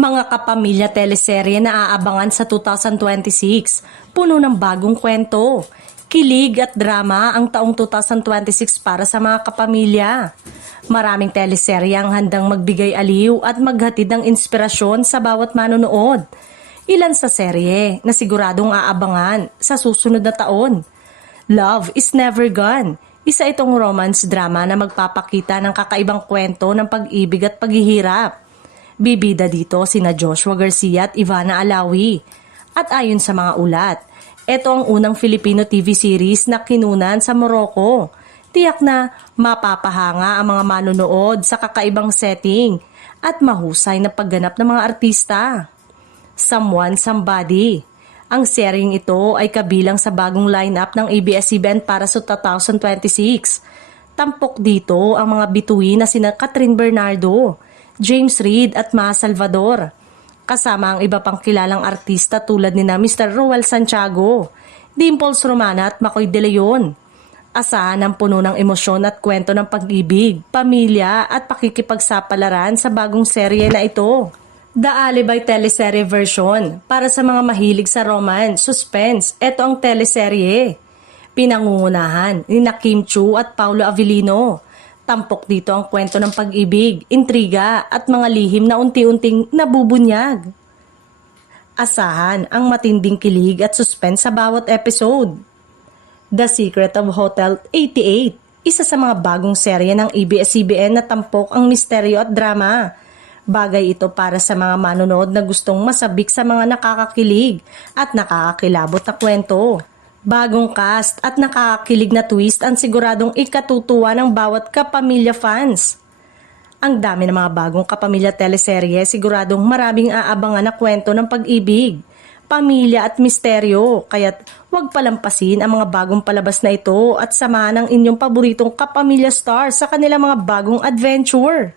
Mga kapamilya teleserye na aabangan sa 2026, puno ng bagong kwento. Kilig at drama ang taong 2026 para sa mga kapamilya. Maraming teleserye ang handang magbigay aliw at maghatid ng inspirasyon sa bawat manonood. Ilan sa serye na siguradong aabangan sa susunod na taon. Love is Never Gone. Isa itong romance drama na magpapakita ng kakaibang kwento ng pag-ibig at paghihirap. Bibida dito sina Joshua Garcia at Ivana Alawi. At ayon sa mga ulat, ito ang unang Filipino TV series na kinunan sa Morocco. Tiyak na mapapahanga ang mga manonood sa kakaibang setting at mahusay na pagganap ng mga artista. Someone Somebody. Ang seryeng ito ay kabilang sa bagong lineup ng ABS-CBN para sa 2026. Tampok dito ang mga bituin na sina Catherine Bernardo, James Reid at Ma Salvador. Kasama ang iba pang kilalang artista tulad ni Mr. Roel Santiago, Dimples Romana at Makoy De Leon. Asahan ang puno ng emosyon at kwento ng pag-ibig, pamilya at pakikipagsapalaran sa bagong serye na ito. The Alibay teleserye version para sa mga mahilig sa romance, suspense. Ito ang teleserye. Pinangungunahan ni Kim Chu at Paulo Avellino. Tampok dito ang kwento ng pag-ibig, intriga at mga lihim na unti-unting nabubunyag. Asahan ang matinding kilig at suspense sa bawat episode. The Secret of Hotel 88, isa sa mga bagong serye ng ABS-CBN na tampok ang misteryo at drama. Bagay ito para sa mga manonood na gustong masabik sa mga nakakakilig at nakakakilabot na kwento. Bagong cast at nakakakilig na twist ang siguradong ikatutuwa ng bawat kapamilya fans. Ang dami ng mga bagong kapamilya teleserye siguradong maraming aabangan na kwento ng pag-ibig, pamilya at misteryo, kaya't huwag palampasin ang mga bagong palabas na ito at samahan ang inyong paboritong kapamilya stars sa kanilang mga bagong adventure.